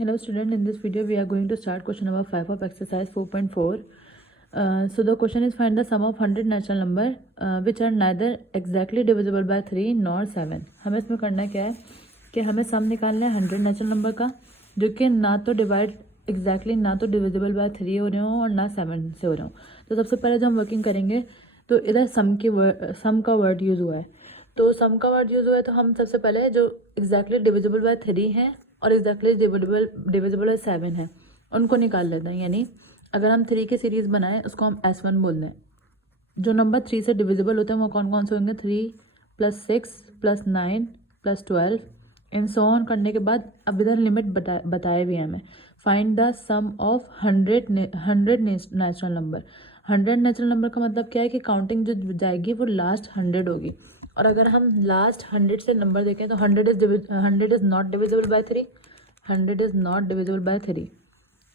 Hello student, in this video we are going to start question number 5 of exercise 4.4. So the question is find the sum of 100 natural number which are neither exactly divisible by 3 nor 7. हमें इसमें करना क्या है कि हमें सम निकालना है 100 natural number का जो कि ना तो डिवाइड एग्जैक्टली ना तो डिविजिबल बाय 3 हो रहे हो और ना 7 से हो रहे हो। तो सबसे पहले जब हम वर्किंग करेंगे तो इधर सम का वर्ड यूज़ हुआ है। तो सम का वर्ड यूज़ हुआ है तो हम सबसे पहले जो एग्जैक्टली डिविजिबल बाय 3 है और एग्जैक्टली डिविजिबल बाय 7 है उनको निकाल लेते हैं। यानी अगर हम 3 की सीरीज़ बनाएं उसको हम S1 बोल दें। जो नंबर 3 से डिविजिबल होते हैं वो कौन कौन से होंगे? 3 + 6 + 9 + 12 इन सो ऑन करने के बाद अब इधर लिमिट बताए भी हैं हमें। Find the sum of 100 natural number. 100 natural number का मतलब क्या है कि काउंटिंग जो जाएगी वो लास्ट 100 होगी। और अगर हम लास्ट 100 से नंबर देखें तो 100 is not divisible by 3। 100 is not divisible by 3,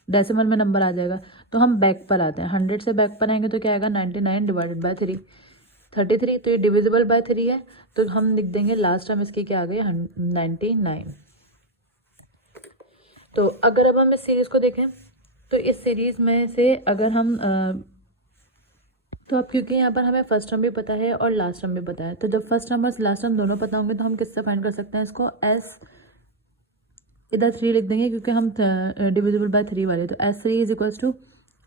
decimal में नंबर आ जाएगा। तो हम बैक पर आते हैं, 100 से बैक पर आएंगे तो क्या आएगा? 99 डिवाइडेड बाय 3 33। तो ये डिविजिबल बाय 3 है तो हम लिख देंगे लास्ट टर्म इसकी क्या आ गई? 99। तो अगर अब हम इस सीरीज़ को देखें तो इस सीरीज़ में से अगर हम तो अब क्योंकि यहाँ पर हमें फर्स्ट टर्म भी पता है और लास्ट टर्म भी पता है तो जब फर्स्ट टर्म और लास्ट टर्म दोनों पता होंगे तो हम किससे फाइंड कर सकते हैं इसको? एस इधर 3 लिख देंगे क्योंकि हम डिविजिबल बाय 3 वाले। तो S3 =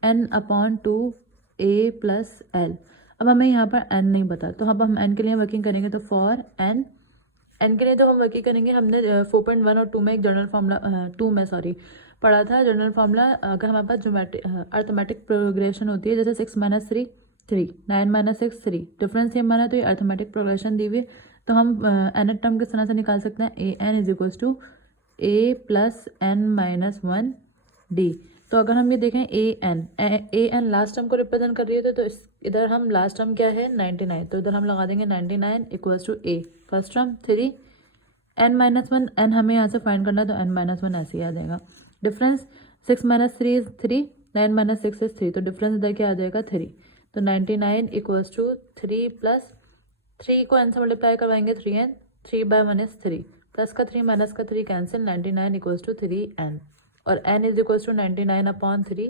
n/2 a + l। अब हमें यहाँ पर n नहीं पता तो अब हम n के लिए वर्किंग करेंगे। तो फॉर n के लिए तो हम वर्किंग करेंगे। हमने 4.1 और 2 में एक जनरल फार्मूला पढ़ा था। जनरल फार्मूला अगर हमारे पास अर्थमेटिक प्रोग्रेशन होती है जैसे 6 - 3 3, 9 - 6 3, डिफरेंस सेम बना तो ये अर्थमेटिक प्रोग्रेशन दी हुई। तो हम nth टर्म किस तरह से निकाल सकते हैं? an = a + n - 1 d। तो अगर हम ये देखें an लास्ट टर्म को रिप्रेजेंट कर रही है तो इधर हम लास्ट टर्म क्या है? 99। तो इधर हम लगा देंगे 99 = a first term 3 n - 1 n हमें यहाँ से फाइंड करना है तो n - 1 ऐसे ही आ जाएगा। Difference 6 - 3 is 3, 9 - 6 is 3। तो डिफरेंस इधर क्या आ जाएगा? 3। तो 99 = 3 + 3 को n से मल्टीप्लाई करवाएंगे 3n, 3/1 is 3, प्लस का 3 माइनस का 3 कैंसिल, 99 = 3n और n = 99/3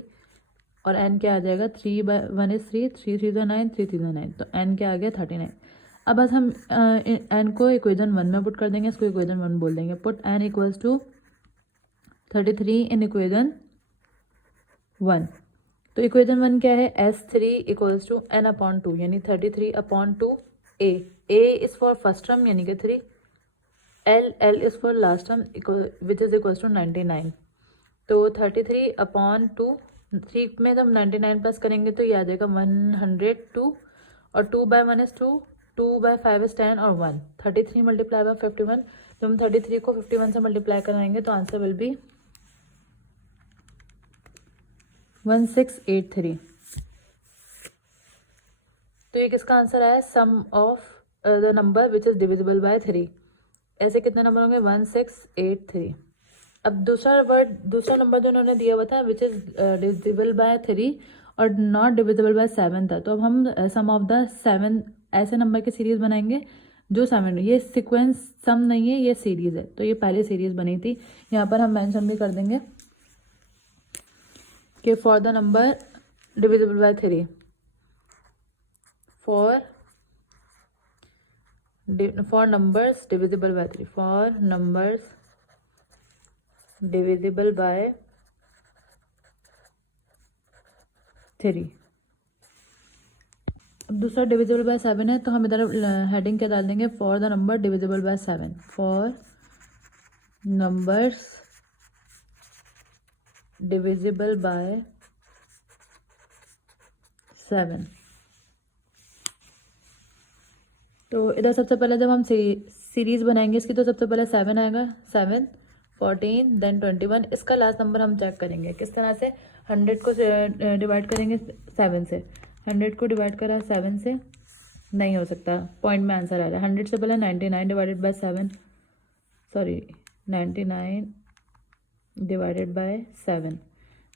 और n क्या आ जाएगा? 3/1 is 3, 3 3 9, 3 3 9। तो n क्या आ गया? 39। अब बस हम n को इक्वेशन 1 में पुट कर देंगे, इसको इक्वेशन 1 बोल देंगे। Put n = 33 in equation 1। तो इक्वेशन 1 क्या है? S3 = n/2 यानी 33/2 a is for first term यानी कि 3, L is for last term which is equals to 99। तो 33/2 3 में जब 99 प्लस करेंगे तो ये आ जाएगा 102 और 2/1 is 2, 2/5 is 10 और 1। 33 × 51। तो हम 33 को 51 से मल्टीप्लाई कराएंगे तो आंसर विल बी 1683। तो ये किसका आंसर आया? Sum of the number which is divisible by 3। ऐसे कितने नंबर होंगे? 1683। अब दूसरा नंबर जो उन्होंने दिया हुआ था विच इज़ डिविजिबल बाय 3 और नॉट डिविजिबल बाय 7 था। तो अब हम सम ऑफ द 7 ऐसे नंबर की सीरीज़ बनाएंगे जो 7, ये सीक्वेंस सम नहीं है, ये सीरीज़ है। तो ये पहले सीरीज़ बनी थी। यहाँ पर हम मेंशन भी कर देंगे कि for the number divisible by 3, for numbers divisible by 3, for numbers divisible by 3। अब दूसरा डिविजिबल बाय 7 है तो हम इधर हेडिंग क्या डाल देंगे? For the number divisible by 7, for numbers divisible by 7। तो इधर सबसे पहले जब हम सीरीज़ बनाएंगे इसकी तो सबसे पहले 7 आएगा, 7 14 देन 21। इसका लास्ट नंबर हम चेक करेंगे किस तरह से? 100 को डिवाइड करेंगे 7 से। 100 को डिवाइड करा 7 से नहीं हो सकता, पॉइंट में आंसर आ रहा है। 100 से पहले 99 divided by 7, sorry 99 divided by 7।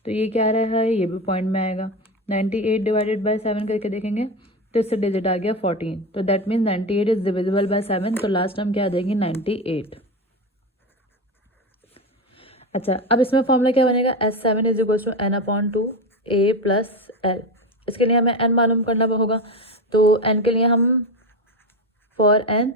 तो ये क्या आ रहा है? ये भी पॉइंट में आएगा। 98 डिवाइडेड बाय 7 करके देखेंगे तो इससे डिजिट आ गया 14। तो that means 98 is divisible by 7। तो लास्ट टर्म क्या आ जाएगी? 98। अच्छा, अब इसमें फॉर्मूला क्या बनेगा, S7 is equal to n/2 a plus L. इसके लिए हमें n मालूम करना होगा, तो n के लिए हम for n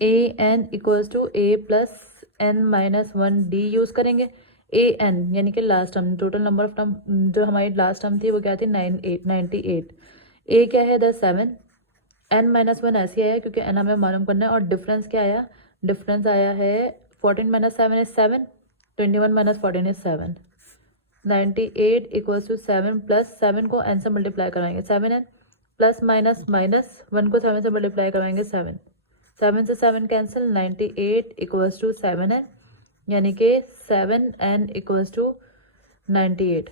a n equals to a plus n-1 d use करेंगे। a n यानी कि last term, total number of term जो हमारी लास्ट टर्म थी वो क्या थी, 98। a क्या है इधर 7, n-1 ऐसे आया क्योंकि n हमें मालूम करना है, और डिफरेंस क्या आया, डिफरेंस आया है 14 - 7 is 7, 21 - 14 is 7। 98 equals to 7 plus 7 को n से मल्टीप्लाई कराएंगे 7n, प्लस माइनस माइनस 1 को 7 से मल्टीप्लाई कराएंगे 7, 7 से 7 कैंसिल, 98 इक्वल्स टू 7n, यानी कि 7n इक्वल्स टू 98।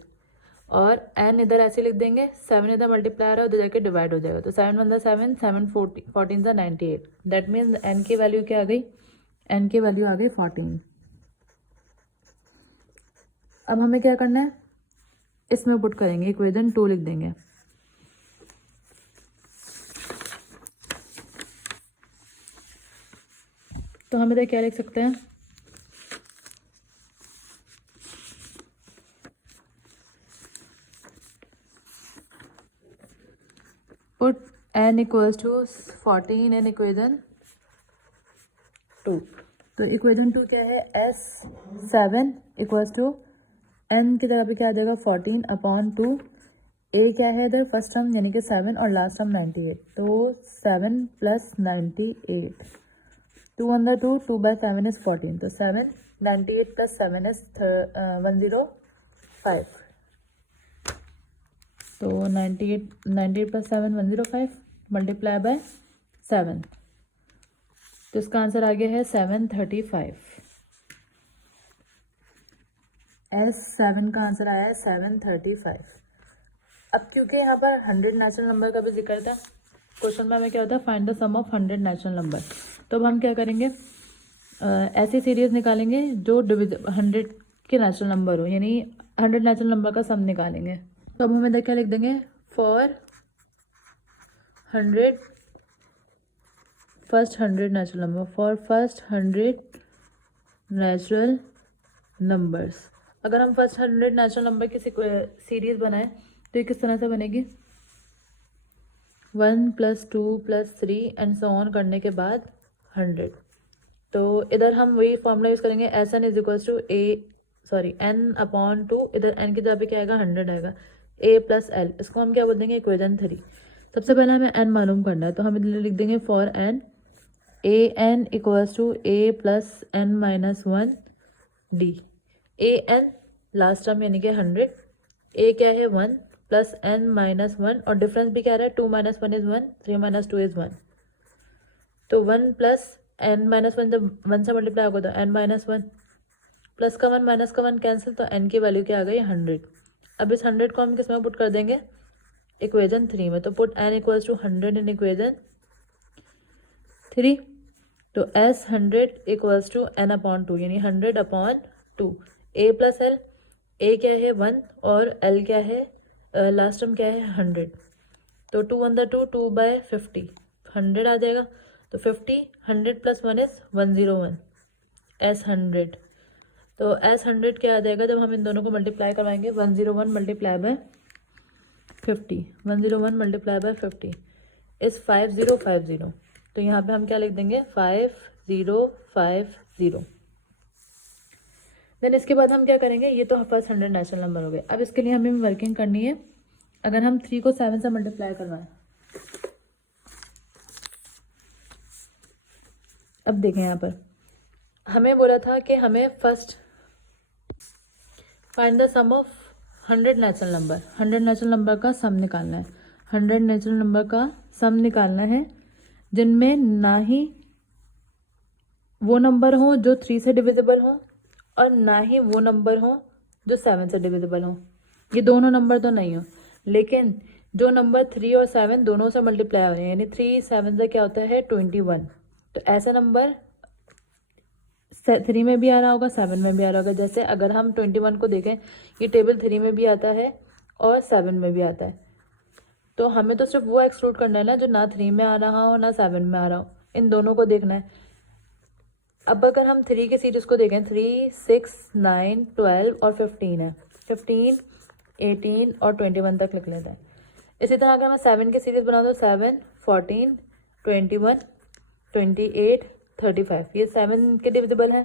और n इधर ऐसे लिख देंगे, 7 इधर मल्टीप्लाई आ रहा है, उधर जाके डिवाइड हो जाएगा, तो 7 1 7, 7 14 98। दैट मीन्स n की वैल्यू क्या आ गई, n की वैल्यू आ गई 14। अब हमें क्या करना है, इसमें पुट करेंगे, इक्वेशन 2 लिख देंगे। तो हम इधर क्या लिख सकते हैं, put n equals to 14 in equation 2। तो इक्वेशन 2 क्या है, S7 इक्वल्स टू n की जगह पे क्या आ जाएगा 14/2, a क्या है इधर फर्स्ट टर्म यानी कि 7 और लास्ट टर्म 98, तो 7 प्लस 98, 2 अंदर 2, 2/7 इज 14, तो 7 98 प्लस 7 इज 105। तो 98 प्लस 7 105 मल्टीप्लाई बाय 7, तो इसका आंसर आ गया है 735। S7 का आंसर आया है 735। अब क्योंकि यहाँ पर 100 नेचुरल नंबर का भी जिक्र था, क्वेश्चन में हमें क्या होता है, find the sum of 100 natural number. तो अब हम क्या करेंगे, ऐसी सीरीज निकालेंगे जो 100 के नेचुरल नंबर हो, यानी 100 नेचुरल नंबर का सम निकालेंगे। तो अब हम इधर क्या लिख देंगे, for 100 first 100 natural number, for first 100 natural numbers. अगर हम फर्स्ट 100 नेचुरल नंबर की सीरीज बनाएं तो ये किस तरह से बनेगी, 1 + 2 + 3 एंड सो ऑन करने के बाद 100। तो इधर हम वही फॉर्मूला यूज़ करेंगे, SN is equals to n/2, इधर n की जगह पे क्या आएगा 100 आएगा, a प्लस एल, इसको हम क्या बोल देंगे इक्वेशन 3। सबसे पहले हमें n मालूम करना है, तो हम इधर लिख देंगे for n an equals to a plus n-1 d। an last term यानी कि 100, a क्या है 1 प्लस n-1, और डिफरेंस भी क्या रहा है, 2 - 1 इज 1, 3 - 2 इज 1, तो 1 प्लस n-1 जब 1 से मल्टीप्लाई होगा तो n-1, प्लस का 1 माइनस का 1 कैंसिल, तो n की वैल्यू क्या आ गई 100। अब इस 100 को हम किस में पुट कर देंगे, इक्वेशन 3 में, तो put n equals to 100 in equation 3। तो S100 इक्वल्स टू n/2 यानी 100/2, a प्लस एल, a क्या है 1 और l क्या है लास्ट टर्म क्या है 100, तो 2 अंदर 2, 2/50 100 आ जाएगा, तो 50 100 + 1 इज 101 S100। तो S100 क्या आ जाएगा, जब हम इन दोनों को मल्टीप्लाई करवाएंगे, 101 multiply by 50, 101 multiply by 50 is 5050। तो यहाँ पे हम क्या लिख देंगे 5050। देन इसके बाद हम क्या करेंगे, ये तो फर्स्ट 100 नेचुरल नंबर हो गए। अब इसके लिए हमें वर्किंग करनी है, अगर हम 3 को 7 से मल्टीप्लाई करवाएं, अब देखें यहाँ पर हमें बोला था कि हमें first find the sum of 100 natural number, 100 natural number का सम निकालना है, 100 नेचुरल नंबर का सम निकालना है जिनमें ना ही वो नंबर हो जो 3 से डिविजिबल हो और ना ही वो नंबर हो जो 7 से डिविजिबल हो। ये दोनों नंबर तो नहीं हो, लेकिन जो नंबर 3 और 7 दोनों से मल्टीप्लाई हो रहे हैं, यानी 3 7 से क्या होता है 21, तो ऐसा नंबर 3 में भी आ रहा होगा 7 में भी आ रहा होगा। जैसे अगर हम 21 को देखें, ये टेबल 3 में भी आता है और 7 में भी आता है, तो हमें तो सिर्फ वो एक्सक्लूड करना है ना जो ना 3 में आ रहा हो ना 7 में आ रहा हो, इन दोनों को देखना है। अब अगर हम 3 के सीरीज को देखें, 3, 6, 9, 12 और 15 है, 15, 18 और 21 तक लिख लेते हैं। इसी तरह अगर मैं 7 के सीरीज बना दूँ, 7, 14, 21, 28, 35, ये 7 के डिविजिबल हैं।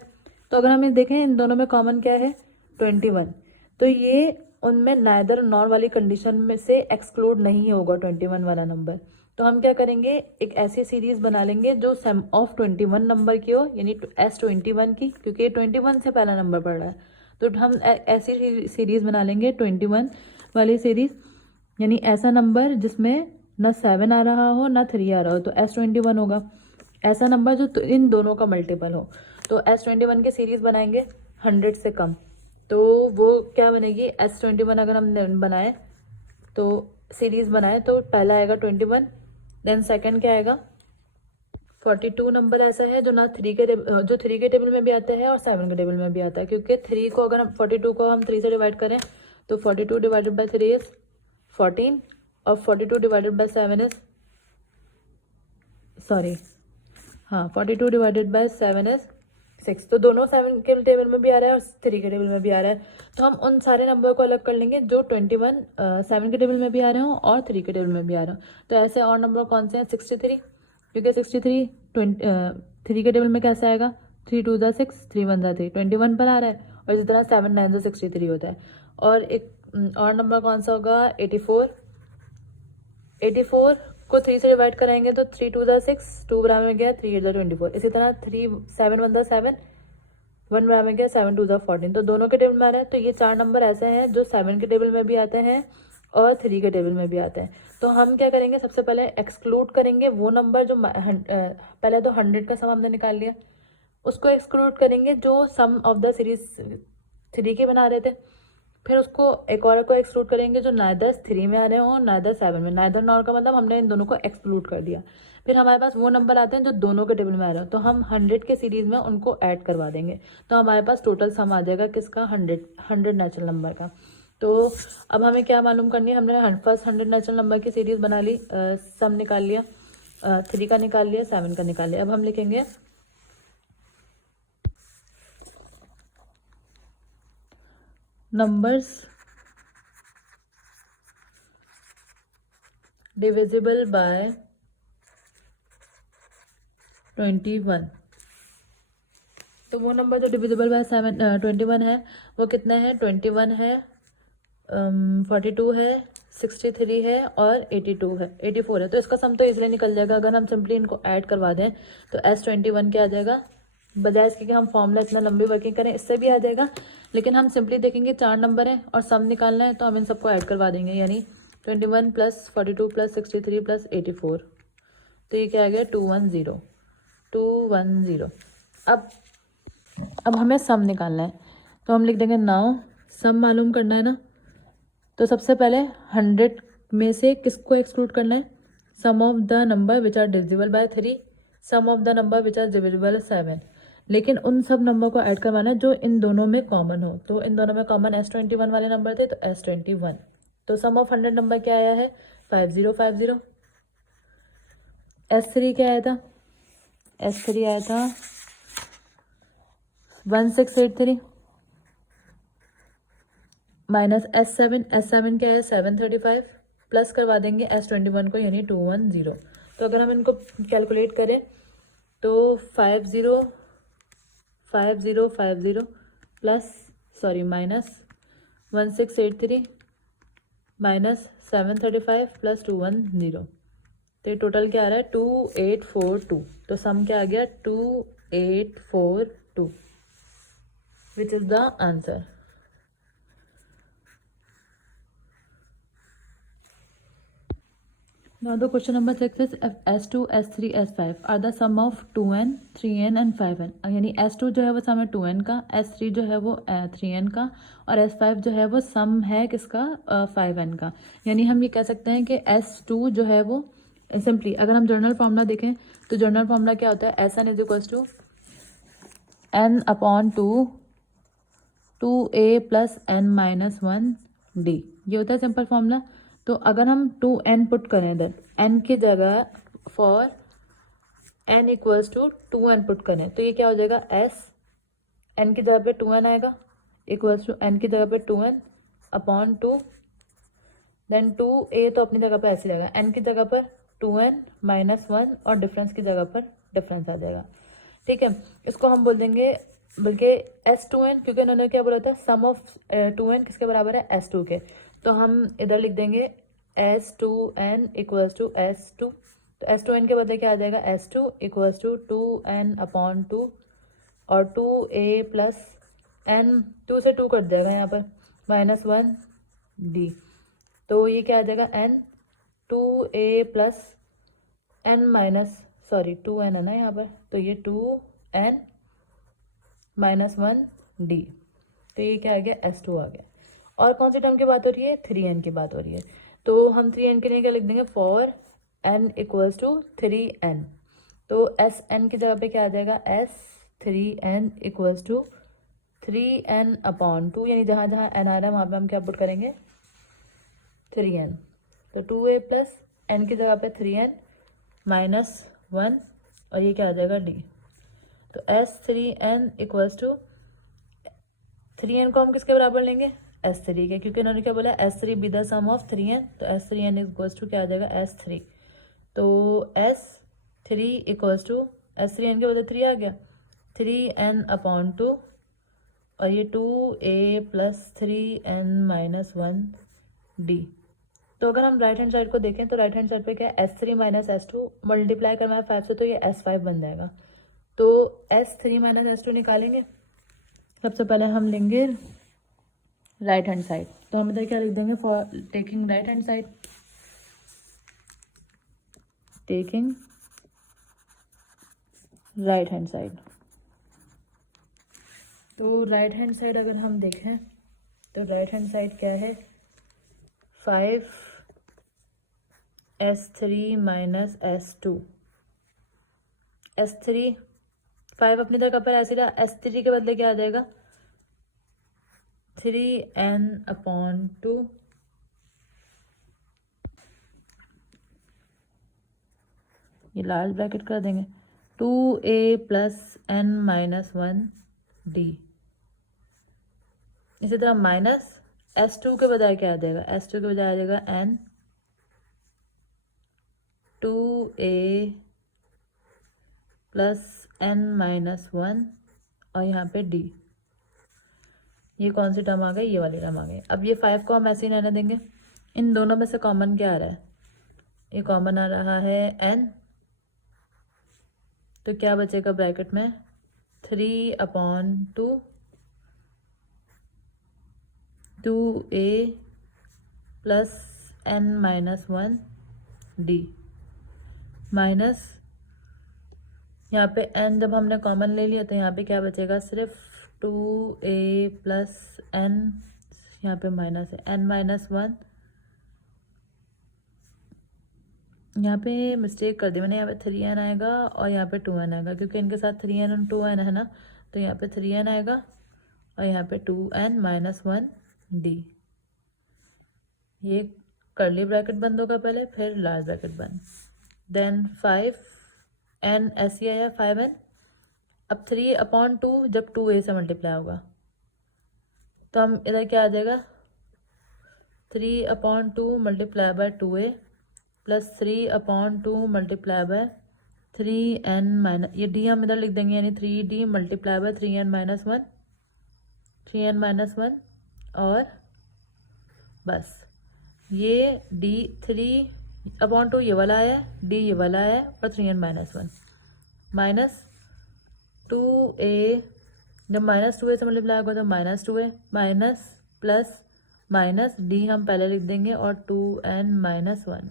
तो अगर हम ये देखें, इन दोनों में कॉमन क्या है, 21, तो ये उनमें नाइदर नॉर वाली कंडीशन में से एक्सक्लूड नहीं होगा 21 वाला नंबर। तो हम क्या करेंगे, एक ऐसी सीरीज बना लेंगे जो सम ऑफ 21 नंबर की हो, यानी S21 की, क्योंकि ये 21 से पहला नंबर पड़ रहा है। तो हम ऐसी सीरीज बना लेंगे 21 वाली सीरीज, यानी ऐसा नंबर जिसमें ना 7 आ रहा हो ना 3 आ रहा हो, तो S21 होगा। ऐसा नंबर जो इन दोनों का मल्टीपल हो, तो S21 की सीरीज बनाएंगे 100 से कम, तो वो क्या बनेगी, S21 अगर हम बनाए तो सीरीज बनाए तो पहला आएगा 21, देन सेकंड क्या आएगा 42 नंबर ऐसा है जो ना 3 के टेबल में भी आता है और 7 के टेबल में भी आता है, क्योंकि 3 को अगर हम 42 को हम 3 से डिवाइड करें तो 42 डिवाइडेड बाई 3 इज 14 और 42 divided by 7 is 42 divided by 7 is 6। तो दोनों 7 के टेबल में भी आ रहा है और 3 के टेबल में भी आ रहा है। तो हम उन सारे नंबर को अलग कर लेंगे जो 21 7 के टेबल में भी आ रहे हो और 3 के टेबल में भी आ रहे हो। तो ऐसे और नंबर कौन से हैं, 63, क्योंकि 63 3 के टेबल में कैसे आएगा, 3 2 6, 3 1 3, 21 पर आ रहा है, और इसी तरह 7 9 63 होता है। और एक और नंबर कौन सा होगा, 84, 84 को 3 से डिवाइड कराएंगे तो 3 2 6, 2 बराबर में गया 3 8 24, इसी तरह 3 7 1 7, 1 बराबर में गया 7 2 14। तो दोनों के टेबल में आ रहा है। तो ये 4 नंबर ऐसे हैं जो 7 के टेबल में भी आते हैं और 3 के टेबल में भी आते हैं। तो हम क्या करेंगे, सबसे पहले एक्सक्लूड करेंगे वो नंबर जो पहले तो 100 का सम हमने निकाल लिया, उसको एक्सक्लूड करेंगे जो सम ऑफ द सीरीज 3 के बना रहे थे। फिर उसको एक और को एक्सक्लूड करेंगे जो नाइदर 3 में आ रहे हो नाइदर 7 में, नाइदर नॉर का मतलब हमने इन दोनों को एक्सक्लूड कर दिया। फिर हमारे पास वो नंबर आते हैं जो दोनों के टेबल में आ रहे हो, तो हम 100 के सीरीज में उनको ऐड करवा देंगे, तो हमारे पास टोटल सम आ जाएगा किसका, 100 नेचुरल नंबर का। तो अब हमें क्या मालूम करनी है, हमने फर्स्ट 100 नेचुरल नंबर की सीरीज बना ली, सम निकाल लिया, 3 का निकाल लिया, 7 का निकाल लिया। अब हम लिखेंगे नंबर्स डिविजिबल बाय 21। तो वो नंबर जो डिविजिबल बाय 21 है वो कितने हैं, 21 है, 42 है, 63 है और 82 है, 84 है। तो इसका सम तो इजीली निकल जाएगा अगर हम सिंपली इनको ऐड करवा दें। तो S21 क्या आ जाएगा, बजाय इसके कि हम फॉर्मूला इतना लंबी वर्किंग करें, इससे भी आ जाएगा, लेकिन हम सिंपली देखेंगे 4 नंबर हैं और सम निकालना है, तो हम इन सबको ऐड करवा देंगे, यानी 21 + 42 + 63 + 84। तो ये क्या आ गया, 210, 210। अब हमें सम निकालना है, तो हम लिख देंगे नाउ सम मालूम करना है ना। तो सबसे पहले 100 में से किसको एक्सक्लूड करना है, sum of the number which are divisible by 3, sum of the number which are divisible 7, लेकिन उन सब नंबर को ऐड करवाना है जो इन दोनों में कॉमन हो। तो इन दोनों में कॉमन S21 वाले नंबर थे, तो S21। तो सम ऑफ 100 नंबर क्या आया है, 5050। S3 क्या आया था, S3 आया था 1683 माइनस S7 क्या है 735, प्लस करवा देंगे S21 को, यानी 210। तो अगर हम इनको कैलकुलेट करें तो 505050 माइनस 1683 माइनस 735 + 210, तो ये टोटल क्या आ रहा है, 2842। तो सम क्या आ गया, 2842, which is the answer. Now the question number 6 is if S2, S3, S5 are the sum of 2n, 3n and 5n, यानी S2 जो है वो सम है 2n का, S3 जो है वो 3n का और S5 जो है वो सम है किसका, 5n का। यानी हम ये कह सकते हैं कि S2 जो है वो सिंपली अगर हम जर्नल फार्मूला देखें तो जर्नल फार्मूला क्या होता है, Sn = n/2 2a + n - 1d, ये होता है सिंपल फार्मूला। तो अगर हम 2n पुट करें इधर n की जगह for n equals to 2n put करें तो ये क्या हो जाएगा, s n की जगह पे 2n आएगा इक्वल्स टू n की जगह पे 2n अपॉन 2, देन 2a तो अपनी जगह पे ऐसे रहेगा, n की जगह पर 2n माइनस 1 और डिफरेंस की जगह पर डिफरेंस आ जाएगा। ठीक है, इसको हम बोल देंगे बल्कि S2n, क्योंकि उन्होंने क्या बोला था, सम ऑफ 2n किसके बराबर है, S2 के। तो हम इधर लिख देंगे S2n इक्वल्स टू S2, तो S2n के बदले क्या आ जाएगा, S2 equals to 2n upon 2 और 2a प्लस n, 2 से 2 कट जाएगा यहाँ पर, माइनस 1d, तो ये क्या आ जाएगा n, 2a plus n minus, sorry 2n है ना यहाँ पर, तो ये 2n माइनस 1d, तो ये क्या आ गया, S2 आ गया। और कौन सी टर्म की बात हो रही है, 3n की बात हो रही है, तो हम 3n के लिए क्या लिख देंगे, for n equals to 3n, तो Sn की जगह पे क्या आ जाएगा, S3n equals to 3n upon 2, यानी जहाँ जहाँ n आ रहा है वहाँ पे हम क्या पुट करेंगे, 3n, तो 2a प्लस n की जगह पे 3n माइनस 1 और ये क्या आ जाएगा, d, तो S3n इक्वल्स टू 3n को हम किसके बराबर लेंगे, S3 के, क्योंकि उन्होंने क्या बोला, S3 be the sum of 3n, तो S3n इक्वल्स टू क्या आ जाएगा, S3, तो S3 इक्वल्स टू S3n के बदले 3 आ गया, 3n अपॉन 2 और ये 2a plus 3n minus 1d। तो अगर हम राइट हैंड साइड को देखें तो राइट हैंड साइड पे क्या है, S3 माइनस S2 मल्टीप्लाई करना है 5 से, तो ये S5 बन जाएगा, तो S3 माइनस S2 निकालेंगे। सबसे पहले हम लेंगे राइट हैंड साइड, तो हम इधर क्या लिख देंगे, for taking right hand side, taking right hand side, तो राइट हैंड साइड अगर हम देखें तो राइट हैंड साइड क्या है, 5S3 माइनस S2, S3 5 अपनी जगह पर ऐसे रहा, S3 के बदले क्या आ जाएगा, 3n अपॉन 2 ये लार्ज ब्रैकेट कर देंगे, 2a plus n minus 1d, इसी तरह माइनस S2 के बजाय क्या आ जाएगा, S2 के बजाय आ जाएगा n, 2a plus n minus 1 और यहाँ पे d, ये कौन सी टर्म आ गई, ये वाली टर्म आ गई। अब ये 5 को हम ऐसे ही रहने देंगे, इन दोनों में से कॉमन क्या आ रहा है, ये कॉमन आ रहा है n, तो क्या बचेगा ब्रैकेट में, 3 upon 2, 2a plus n minus 1d, minus यहाँ पे n जब हमने कॉमन ले लिया तो यहाँ पे क्या बचेगा, सिर्फ 2a प्लस n, यहाँ पे माइनस है, n माइनस 1, यहाँ पे मिस्टेक कर दी मैंने, यहाँ पे 3n आएगा और यहाँ पे 2n आएगा, क्योंकि इनके साथ 3n और 2n है ना, तो यहाँ पे 3n आएगा और यहाँ पे 2n माइनस 1d, ये कर्ली ब्रैकेट बंद होगा पहले, फिर लार्ज ब्रैकेट बंद, देन 5n ऐसे आया 5n, अब 3 अपॉन 2 जब 2a से मल्टीप्लाई होगा तो हम इधर क्या आ जाएगा, 3 upon 2 multiply by 2a plus 3 upon 2 multiply by 3n minus, ये d हम इधर लिख देंगे, यानी 3d multiply by 3n minus 1, 3n minus 1 और बस ये d 3 अपॉन 2 ये वाला आया, d ये वाला आया और 3n माइनस 1 माइनस 2a, जब माइनस 2a से मल्टीप्लाई होगा तो minus 2a minus plus minus d हम पहले लिख देंगे और 2n माइनस 1,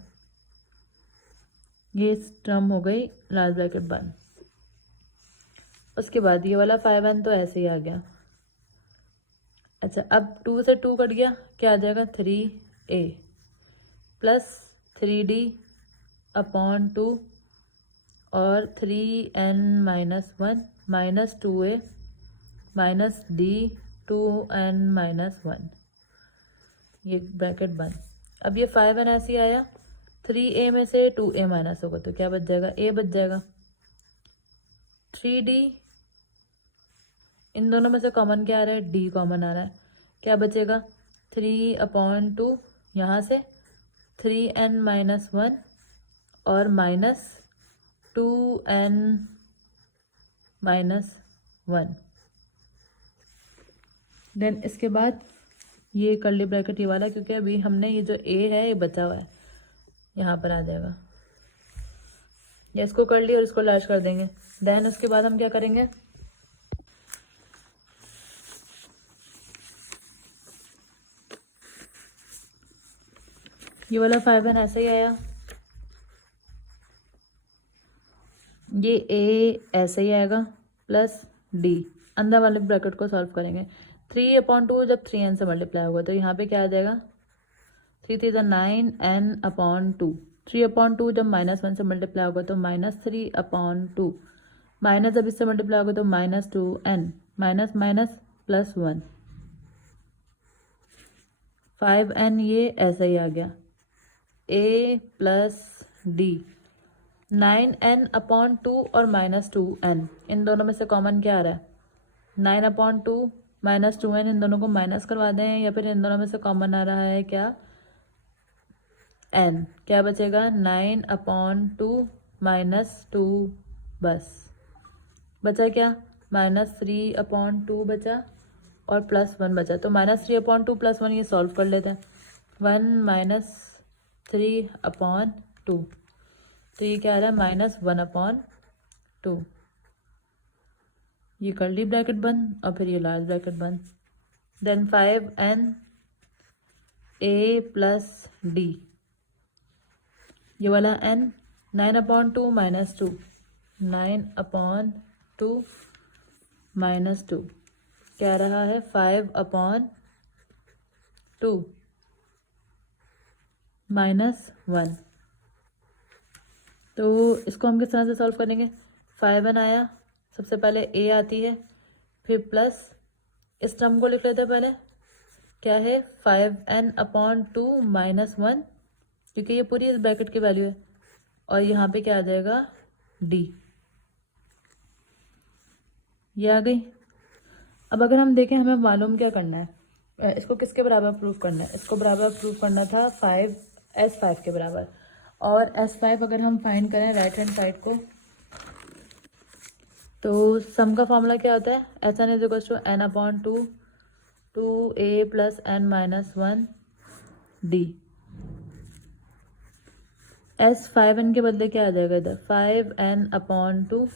ये टर्म हो गई लार्ज ब्रैकेट बंद। उसके बाद ये वाला 5n तो ऐसे ही आ गया। अच्छा, अब 2 से 2 कट गया, क्या आ जाएगा, 3a प्लस 3d अपॉन 2 और 3n minus 1 minus 2a minus d 2n minus 1, ये ब्रैकेट बंद। अब ये 5n ऐसे ही आया, 3a में से 2a माइनस होगा तो क्या बच जाएगा, a बच जाएगा, 3D, इन दोनों में से कॉमन क्या आ रहा है, D कॉमन आ रहा है, क्या बचेगा 3/2, यहाँ से 3n-1 और -2n-1। देन इसके बाद ये कर्ली ब्रैकेट ये वाला, क्योंकि अभी हमने ये जो A है ये बचा हुआ है, यहाँ पर आ जाएगा, या इसको कर ली और इसको लार्ज कर देंगे। देन उसके बाद हम क्या करेंगे, ये वाला 5n ऐसे ही आया, ये A ऐसे ही आएगा प्लस D, अंदर वाले ब्रैकेट को सॉल्व करेंगे। 3/2 जब 3n से मल्टीप्लाई होगा तो यहाँ पे क्या आ जाएगा, 3×9n/2, 3/2 जब -1 से मल्टीप्लाई होगा तो -3/2, माइनस जब इससे मल्टीप्लाई होगा तो -2n, माइनस माइनस +1, 5n ये ऐसा ही आ गया, A प्लस D, 9n/2 और -2n, इन दोनों में से कॉमन क्या आ रहा है, 9/2 -2n, इन दोनों को माइनस करवा दें, या फिर इन दोनों में से कॉमन आ रहा है क्या, n, क्या बचेगा 9/2 -2, बस बचा क्या, -3/2 बचा और +1 बचा, तो -3/2 +1 ये सॉल्व कर लेते हैं, 1 -3/2, तो ये क्या आ रहा है -1/2, ये कर्ली ब्रैकेट बंद और फिर ये लार्ज ब्रैकेट बंद। Then 5n A plus D, ये वाला n, 9/2 -2, 9/2 -2 क्या रहा है 5/2 -1। तो इसको हम किस तरह से सॉल्व करेंगे, 5n आया, सबसे पहले A आती है, फिर प्लस इस टर्म को लिख लेते हैं पहले, क्या है 5n/2 -1, क्योंकि ये पूरी इस ब्रैकेट की वैल्यू है, और यहाँ पे क्या आ जाएगा D, ये आ गई। अब अगर हम देखें हमें मालूम क्या करना है, इसको किसके बराबर प्रूफ करना है, इसको बराबर प्रूफ करना था S5 के बराबर, और S5 अगर हम फाइंड करें राइट हैंड साइड को, तो सम का फॉर्मूला क्या होता है, SN = n/2 2A + n-1 D। S5n के बदले क्या आ जाएगा इधर, 5n/2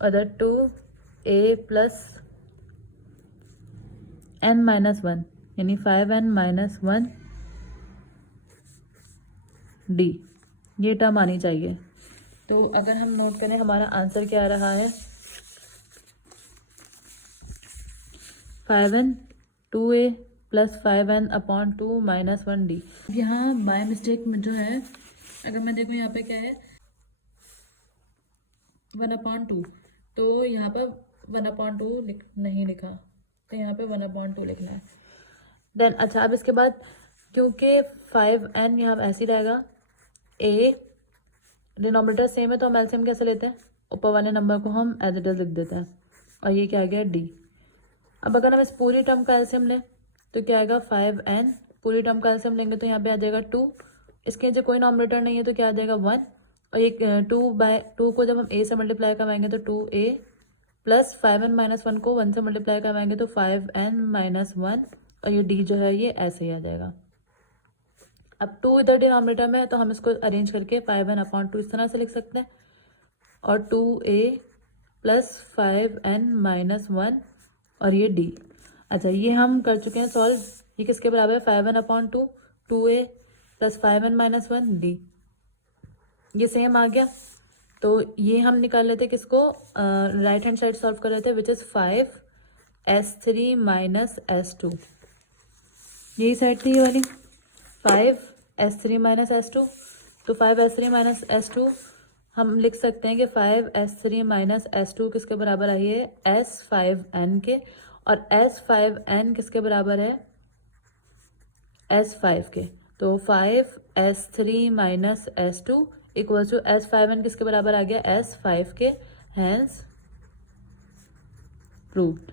अदर 2A + n-1, यानी 5n-1 D, ये टर्म आनी चाहिए। तो अगर हम नोट करें हमारा आंसर क्या आ रहा है, 5n 2A + 5n/2 -1 D। यहाँ बाय मिस्टेक में जो है, अगर मैं देखूँ यहाँ पे क्या है 1/2, तो यहाँ पर 1/2 नहीं लिखा, तो यहाँ पे 1/2 लिखना है। देन अच्छा, अब इसके बाद क्योंकि 5n यहाँ ऐसे ही रहेगा, A डिनोमिनेटर सेम है तो हम एलसीएम कैसे लेते हैं, ऊपर वाले नंबर को हम एज इट इज लिख देते हैं, और ये क्या आ गया D। अब अगर हम इस पूरी टर्म का एलसीएम लें तो क्या आएगा 5n, पूरी टर्म का एलसीएम लेंगे तो यहाँ पे आ जाएगा 2, इसके नीचे कोई नॉमिनेटर नहीं है तो क्या आ जाएगा 1, और ये 2/2 को जब हम A से मल्टीप्लाई करवाएंगे तो 2A प्लस 5n-1 को 1 से मल्टीप्लाई करवाएंगे तो 5n-1, और ये D जो है ये ऐसे ही आ जाएगा। अब 2 इधर डिनोमिनेटर में है तो हम इसको अरेंज करके 5n/2 इस तरह से लिख सकते हैं, और 2A + 5n-1 और ये D। अच्छा, ये हम कर चुके हैं सॉल्व, ये किसके बराबर है 5n/2 2A + 5n-1 D, ये सेम आ गया। तो ये हम निकाल लेते किसको, राइट हैंड साइड सॉल्व कर रहे थे, विच इज़ 5s3 - s2, यही साइड थी ये वाली, 5s3 - s2, तो 5s3 - s2 हम लिख सकते हैं कि 5s3 - s2 किसके बराबर आई है S5n के, और S5n किसके बराबर है S5 के, तो 5s3 - s2 = S5n किसके बराबर आ गया S5 के, हैज़ प्रूव्ड।